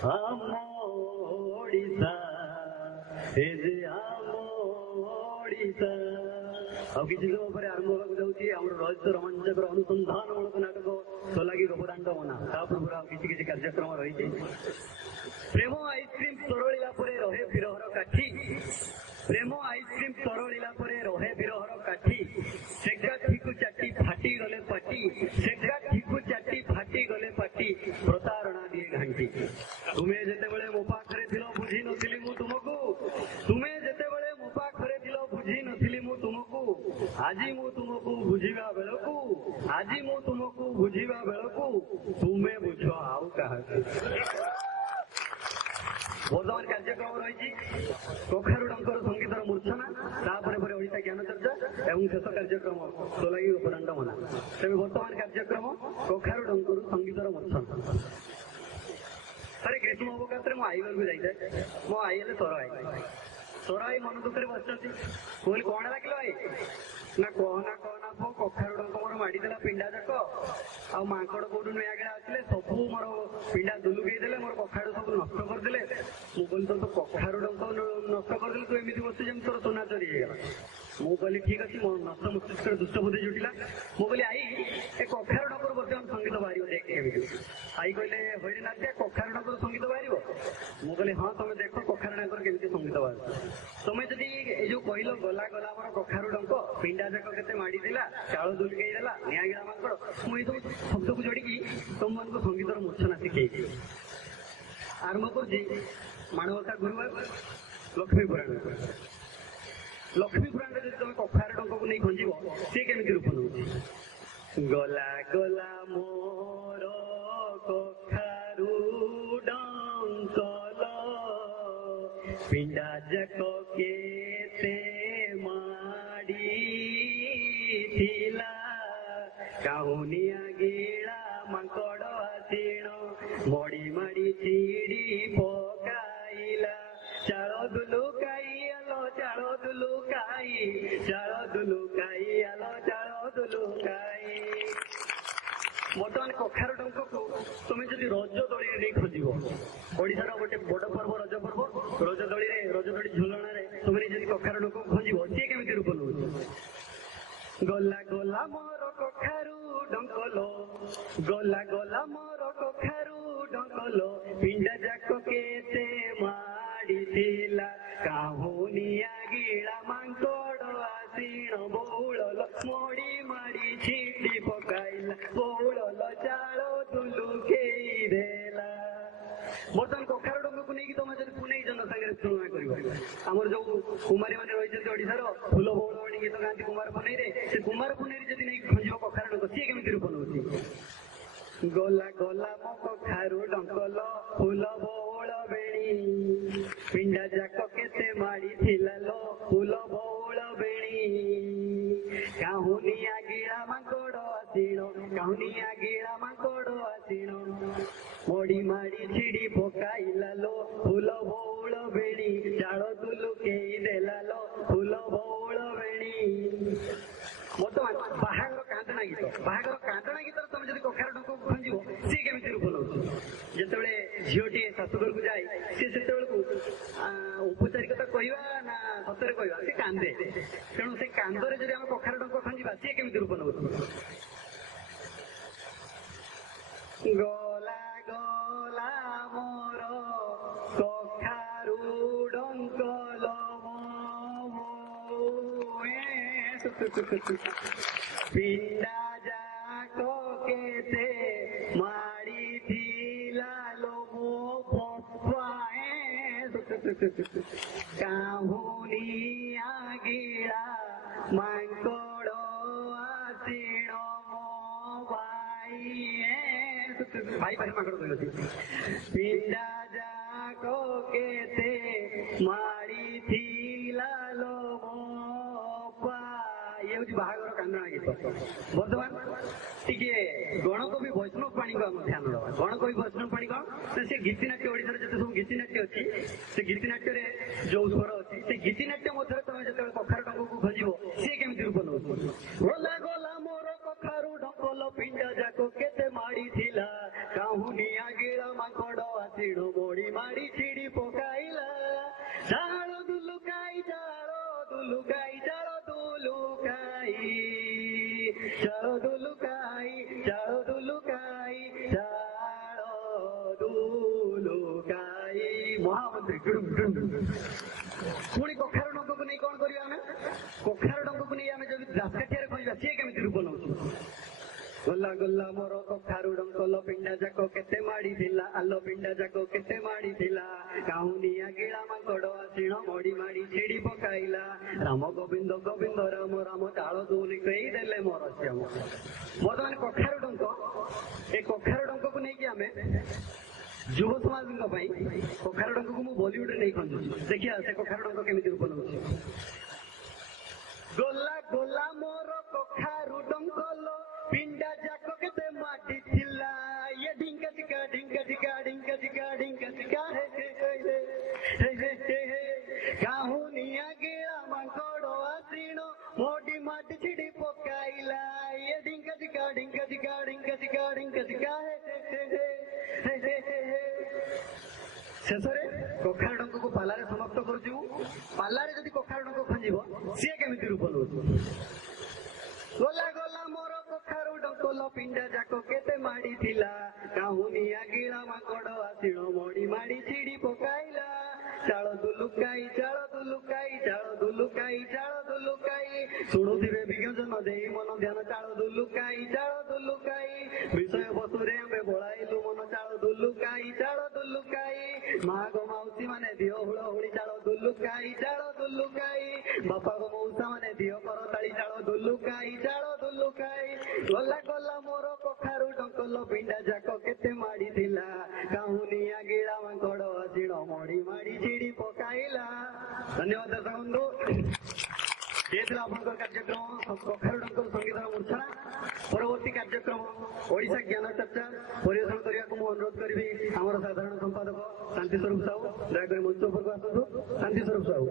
ଆମ ଓଡ଼ିଶା ଏ ଯେ ଆମ ଓଡ଼ିଶା। ଆଉ କିଛି ସମୟ ପରେ ଆରମ୍ଭ ହେବାକୁ ଯାଉଛି ଆମର ରହସ୍ୟ ରୋମାଞ୍ଚକର ଅନୁସନ୍ଧାନ ମୂଳକ ନାଟକ ସୋଲାଗି ଗୋପଦାଣ୍ଡ ମନା। ତା ପୂର୍ବରୁ ଆଉ କିଛି କିଛି କାର୍ଯ୍ୟକ୍ରମ ରହିଛି। ପ୍ରେମ ଆଇସ୍କ୍ରିମ ତରଳିଲା ପରେ ରହେ ବିରହର କାଠି, ପ୍ରେମ ଆଇସ୍କ୍ରିମ ତରଳିଲା ପରେ ରହେ ବିରହର କାଠି, ସେ କାଠିକୁ ଚାଟି ଫାଟି ଗଲେ ପାଟି, ସେ କାଠିକୁ ଚାଟି ଫାଟି ଗଲେ ପାଟି, ପ୍ରତାରଣା ଦିଏ ଘାଣ୍ଟି। ତୁମେ ଯେତେବେଳେ ମୋ ପାଖରେ ଥିଲ ବୁଝି ନଥିଲି ମୁଁ ତୁମକୁ, ତୁମେ ଯେତେବେଳେ ମୋ ପାଖରେ ଥିଲ ବୁଝି ନଥିଲି ମୁଁ ତୁମକୁ, ଆଜି ମୁଁ ତୁମକୁ ବୁଝିବା ବେଳକୁ, ଆଜି ମୁଁ ତୁମକୁ ବୁଝିବା ବେଳକୁ ତୁମେ ବୁଝ ଆଉ କାହାକୁ। ବର୍ତ୍ତମାନ କାର୍ଯ୍ୟକ୍ରମ ରହିଛି କଖାରୁ ଡଙ୍କର ସଙ୍ଗୀତର ମୂର୍ଚ୍ଛନା, ତାପରେ ପରେ ଓଡ଼ିଶା ଜ୍ଞାନ ଚର୍ଚ୍ଚା ଏବଂ ଶେଷ କାର୍ଯ୍ୟକ୍ରମ ସୋଲାଗି ଗୋପଦାଣ୍ଡ ମନା। ତେବେ ବର୍ତ୍ତମାନ କାର୍ଯ୍ୟକ୍ରମ କଖାରୁ ଡଙ୍କରୁ ସଙ୍ଗୀତର ମୂର୍ଚ୍ଛନା। ଥରେ ଗ୍ରୀଷ୍ମ ଅବକାଶରେ ମୁଁ ଆଈ ଘରକୁ ଯାଇଥାଏ। ମୋ ଆଈ ହେଲେ ସର ଆଈ। ସର ଆଈ ମନ ଦୁଃଖରେ ବସିଛନ୍ତି। କହିଲି କଣ ଲାଗିଲ ଆଈ? ନା କହନା କହନା ପୁଅ, କଖାରୁ ଡଙ୍କ ମୋର ମାଡ଼ିଦେଲା ପିଣ୍ଡା ଯାକ, ଆଉ ମାଙ୍କଡ କୋଉଠୁ ନୂଆଗିଳା ଆସିଲେ ସବୁ ମୋର ପିଣ୍ଡା ଦୁଲୁକେଇ ଦେଲେ, ମୋର କଖାରୁ ସବୁ ନଷ୍ଟ କରିଦେଲେ। ମୁଁ କହିଲି ତୋର ତ କଖାରୁ ଡଙ୍କ ନଷ୍ଟ କରିଦେଲେ, ତୁ ଏମିତି ବସିଛୁ ଯେମିତି ତୋର ସୁନା ଚୋରି ହେଇଗଲା। ମୁଁ କହିଲି ଠିକ ଅଛି, ମୋ ନଷ୍ଟ ମସ୍ତିଷ୍କରେ ଦୁଷ୍ଟ ବୁଦ୍ଧି ଜୁଟିଲା। ମୁଁ କହିଲି ଆଈ ଏ କଖାରୁ ଡଙ୍କରୁ ବର୍ତ୍ତମାନ ସଙ୍ଗୀତ ବାହାରିବ ଦେଖ କେମିତି। ଆଈ କହିଲେ ହଇରେ ନାଚିଆ କଖାରୁ ଡଙ୍କରୁ ସଙ୍ଗୀତ ବାହାରିବ? ମୁଁ କହିଲି ହଁ ତମେ ଦେଖ କଖାରୁ ଡଙ୍କର କେମିତି ସଙ୍ଗୀତ ବାହାରିବ। ତମେ ଯଦି ଏଇ ଯୋଉ କହିଲ ଗଲା ଗଲା ଆମର କଖାରୁ ଡଙ୍କ, ପିଣ୍ଡା ଯାକ କେତେ ମାଡ଼ିଥିଲା, ଚାଳ ଦୁଲକେଇ ଦେଲା, ନିଆଁଗିଳା ମାଙ୍କଡ, ମୁଁ ଏଇ ସବୁ ଶବ୍ଦକୁ ଯୋଡ଼ିକି ତମମାନଙ୍କୁ ସଙ୍ଗୀତର ମୂର୍ଚ୍ଛନା ଶିଖେଇଛି। ଆରମ୍ଭ କରୁଛି ମାଣବସା ଗୁରୁବାର ଲକ୍ଷ୍ମୀ ପୁରାଣ। ଲକ୍ଷ୍ମୀ ପୁରାଣରେ ଯଦି ତମେ କଖାରୁ ଡଙ୍କକୁ ନେଇ ଖଞ୍ଜିବ ସିଏ କେମିତି ରୂପ ନଉଛି। ଗଲା ଗଲା ମୋର କଖାରୁ ଡଙ୍କଲ, ପିଣ୍ଡା ଯାକ କେତେ ମାଡ଼ିଥିଲା, କାହୁନିଆ ଗିଳା ମାଙ୍କଡ ଆସିଣ, ମଡ଼ି ମାଡ଼ି ଚିଡ଼ି ପକାଇଲା, ଚାଳ ଦୁଲୁକାଇ ଆଲୋ ଚାଳ ଦୁଲୁକାଇ, ଚାଳ ଦୁଲୁକାଇ ଆଲୋ ଚାଳ ଦୁଲୁକାଇ। ବର୍ତ୍ତମାନ କଖାରୁ ଡଙ୍କକୁ ତମେ ଯଦି ରଜ ଦୋଳିରେ ନେଇ ଖୋଜିବ, ଓଡ଼ିଶାର ଗୋଟେ ବଡ ପର୍ବ ରଜ ପର୍ବ, ରଜ ଦୋଳି ଝୁଲଣାରେ ତମେ ଯଦି କଖାରୁ ଡଙ୍କକୁ ଖୋଜିବ ସିଏ କେମିତି ରୂପ ନଉଛି। ଗଲା ଗଲା ମୋର କଖାରୁ ଡଙ୍କଲୋ, ଗଲା ଗଲା ମୋର କଖାରୁ ଡଙ୍କଲୋ, ପିଣ୍ଡା ଯାକ କେତେ ମାଡ଼ିଥିଲା, କାହୁନିଆ ଗିଳା ମାଙ୍କଡ ଆସିଣ, ବଉଳଲ ମଡ଼ି ମାଡ଼ି ଛିଣ୍ଡି ପକାଇଲା, ବଉଳଲ ଚାଳ ଦୁଲୁକେଇ ଦେଲା। ବର୍ତ୍ତମାନ କଖାରୁ ଡଙ୍କକୁ ନେଇକି ତମେ ଯଦି ପୁନେଇ ଜନ ସାଙ୍ଗରେ ତୁଳନା କରିବ, ଆମର ଯୋଉ କୁମାରୀ ମାନେ ରହିଛନ୍ତି ଓଡ଼ିଶାର ଫୁଲ ବଉଳ ବଣି ଗୀତ ଗାଆନ୍ତି କୁମାର ପୁନେଇରେ, ସେ କୁମାର ପୁନେଇରେ ଯଦି ନେଇକି ଖଞ୍ଜିବ କଖାରୁ ଡଙ୍କ ସିଏ କେମିତି ରୂପ ନଉଛି। ଗଲା ଗଲା ମୋ କଖାରୁ ଡଙ୍କଲ, ଫୁଲ ବଉଳ ବେଣୀ, ପିଣ୍ଡା ଯାକ କେତେ ମାଡ଼ିଥିଲା ଲୋ, ଫୁଲ ବଉଳ ବେଣୀ, କାହୁନିଆ ଗିଳା ମାଙ୍କଡ ଆସିଣ, କାହୁନିଆ ଗିଳା ମାଙ୍କଡ ଆସିଣ, ମଡ଼ି ମାଡ଼ି ଛିଡ଼ି ପକାଇଲା ଲୋ, ଫୁଲ ବଉଳ ବେଣୀ, ଚାଳ ଦୁଲୁକେଇ ଦେଲା ଲୋ, ଫୁଲ ବଉଳ ବେଣୀ। ବର୍ତ୍ତମାନ ବାହାଘର କାନ୍ଦଣା ଗୀତ, ବାହାଘର କାନ୍ଦଣା ଗୀତରେ ତମେ ଯଦି କଖାରୁ ଡଙ୍କକୁ ଖଞ୍ଜିବ ସିଏ କେମିତି ରୂପ ନଉଛି। ଯେତେବେଳେ ଝିଅଟିଏ ଶାଶୁଘରକୁ ଯାଏ ସିଏ ସେତେବେଳକୁ ଔପଚାରିକତା କହିବା ନା ସତରେ କହିବା, ସେ କାନ୍ଦେ। ତେଣୁ ସେ କାନ୍ଦରେ ଯଦି ଆମେ କଖାରୁ ଡଙ୍କ ଖଞ୍ଜିବା ସିଏ କେମିତି ରୂପ ନଉଛି। ଗଲା ଗଲା ମୋର କଖାରୁ ଡଙ୍କଲ, ପିଣ୍ଡା ଯାକ କେତେ ମାଡ଼ିଥିଲା ଲୋ ମୋ ପପାଏ, କାହୁନିଆ ଗିଳା ମାଙ୍କଡ ଆସିଣ ମୋ ଭାଇ, ଭାଇ ପାଖେ ମାଙ୍କଡ କହିଅଛି, ପିଣ୍ଡା ଯାକ କେତେ ମାଡ଼ିଥିଲା ଲୋ ମୋ ପା। ଇଏ ହଉଛି ବାହାଘର କାନ୍ଦଣା ଗୀତ। ବର୍ତ୍ତମାନ ଟିକେ ଗଣକବି ବୈଷ୍ଣବ ପାଣିକୁ ଆମେ ଧ୍ୟାନ ଦେବା। ଗଣକବି ବୈଷ୍ଣବ ପାଣି କଣ? ସେ ଗୀତିନାଟ୍ୟ, ଓଡ଼ିଶାରେ ଯେତେ ସବୁ ଗୀତିନାଟ୍ୟ ଅଛି ସେ ଗୀତିନାଟ୍ୟରେ ଯୋଉ ସ୍ୱର ଅଛି ସେ ଗୀତିନାଟ୍ୟ ମଧ୍ୟରେ ତମେ ଯେତେବେଳେ କଖାରୁ ଡଙ୍କକୁ ଖୋଜିବ ସିଏ କେମିତି ରୂପ ନଉଛି। ଗଲା ଗଲା ମୋର କଖାରୁ ଡଙ୍କଲ, ପିଣ୍ଡା ଯାକ କେତେ ମାଡ଼ିଥିଲା, କାହୁନିଆ ଗିଳା ମାଙ୍କଡ ଆସିଣ, ମଡ଼ି ଚାଳ ଦୁଲୁକାଇ ଚାଳ ଦୁଲୁକାଇ ଚାଳ ଦୁଲୁକାଇ ମହାମନ୍ତ୍ରୀ ପୁଣି କଖାରୁ ଡଙ୍କକୁ ନେଇ କଣ କରିବା ଆମେ? କଖାରୁ ଡଙ୍କକୁ ନେଇ ଆମେ ଯଦି ଦାସକାଠିଆରେ କହିବା ସିଏ କେମିତି ରୂପ ନଉଛି? ଗୋଲା ଗୋଲା ମୋର କଖାରୁ ଡଙ୍କ ଲୋ ପିଣ୍ଡା ଯାକ କେତେ ମାଡ଼ିଥିଲା ଆଲୋ ପିଣ୍ଡା ଯାକ କେତେ ମାଡ଼ିଥିଲା କାହୁନିଆ ଗିଳା ମାଙ୍କଡ ଆସିଣ ମଡି ମାଡି ଛିଡି ପକାଇଲା ରାମ ଗୋବିନ୍ଦ ଗୋବିନ୍ଦ ରାମ ରାମ ଚାଳ ଦଉଲି କହିଦେଲେ ମୋର ଶ୍ୟାମ। ବର୍ତ୍ତମାନ କଖାରୁ ଡଙ୍କ ଏ କଖାରୁ ଡଙ୍କକୁ ନେଇକି ଆମେ ଯୁବ ସମାଜଙ୍କ ପାଇଁ କଖାରୁ ଡଙ୍କକୁ ମୁଁ ବଲିଉଡରେ ନେଇ ଖଞ୍ଜୁଛି। ଦେଖିବା ସେ କଖାରୁ ଡଙ୍କ କେମିତି ରୂପ ନଉଛି। ଗୋଲା ଗୋଲା ମୋର କଖାରୁ ଡଙ୍କ ଲୋ ପିଣ୍ଡା ଯାକ କେତେ ମାଡ଼ିଥିଲା ଇଏ ଢିଙ୍କା ଚିକା ଢିଙ୍କା ଚିକା ଢିଙ୍କା ଚିକା ଢିଙ୍କା ଚିକା କାହୁନିଆ ଗିଳା ମାଙ୍କଡ ଆସିଣ ମୋଡି ମାଟି ଛିଡି ପକାଇଲା ଇଏ ଢିଙ୍କା ଚିକା ଢିଙ୍କା ଚିକା ଢିଙ୍କା ଚିକା ଢିଙ୍କା ଚିକା ଶେଷରେ କଖାରୁ ଡଙ୍କକୁ ପାଲାରେ ସମାପ୍ତ କରୁଛୁ। ପାଲାରେ ଯଦି କଖାରୁ ଡଙ୍କ ଖଞ୍ଜିବ ସିଏ କେମିତି ରୂପ ନଉଛି? ଗୋଲା ଗୋଲା ମୋର କଖାରୁ ଡଙ୍କ ଲୋ ପିଣ୍ଡା ଯାକ କେତେ ମାଡ଼ିଥିଲା କାହୁନିଆ ଗିଳା ମାଙ୍କଡ ଆସିଣ ମଡି ମାଡି ଛିଡି ପକାଇଲା ଚାଳ ଦୁଲୁକାଇ ଚାଳ ଦୁଲୁକାଇ ଚାଳ ଦୁଲୁକାଇ ଚାଳ ଦୁଲୁକାଇ ଶୁଣୁଥିବେ ବିଜ୍ଞଜନ ଦେଇ ମନ ଧ୍ୟାନ ଚାଳ ଦୁଲୁକାଇ ଚାଳ ଦୁଲୁକାଇ ବିଷୟ ବସୁରେ ଆମେ ବଳାଇଲୁ ମନ ଚାଳ ଦୁଲୁକାଇ ଚାଳ ଦୁଲୁକାଇ ମାଗ ମାଉସୀ ମାନେ ଦିଅ ହୁଳ ହୁଳି ଚାଳ ଦୁଲୁକାଇ ଚାଳ ଦୁଲୁକାଇ ବାପା ଗো ମଉସା ମାନେ ଦିଅ କରତାଳି ଚାଳ ଦୁଲୁକାଇ ଚାଳ ଦୁଲୁକାଇ ଗଲା ଗଲା ମୋର କଖାରୁ ଡଙ୍କ ଲୋ ପିଣ୍ଡା ଯାକ କେତେ ମାଡ଼ିଥିଲା କାହୁନିଆ ଗିଳା ମାଙ୍କଡ ଆସିଣ ମଡି ମାଡି ଛିଡି ପକାଇଲା। ଧନ୍ୟବାଦ ଦର୍ଶକ ବନ୍ଧୁ। ये ଥିଲା ଆପଣଙ୍କର କାର୍ଯ୍ୟକ୍ରମ କଖାରୁ ଡଙ୍କର ସଙ୍ଗୀତର ମୂର୍ଚ୍ଛନା। ପରବର୍ତ୍ତୀ କାର୍ଯ୍ୟକ୍ରମ ଓଡ଼ିଶା ଜ୍ଞାନ ଚର୍ଚ୍ଚା ପରିବେଷଣ କରିବାକୁ ମୁଁ ଅନୁରୋଧ କରିବି ଆମର ସାଧାରଣ ସମ୍ପାଦକ ଶାନ୍ତି ସ୍ୱରୂପ ସାହୁ। ଦୟାକରି ମଞ୍ଚ ଉପରକୁ ଆସନ୍ତୁ। ଶାନ୍ତି ସ୍ୱରୂପ ସାହୁ।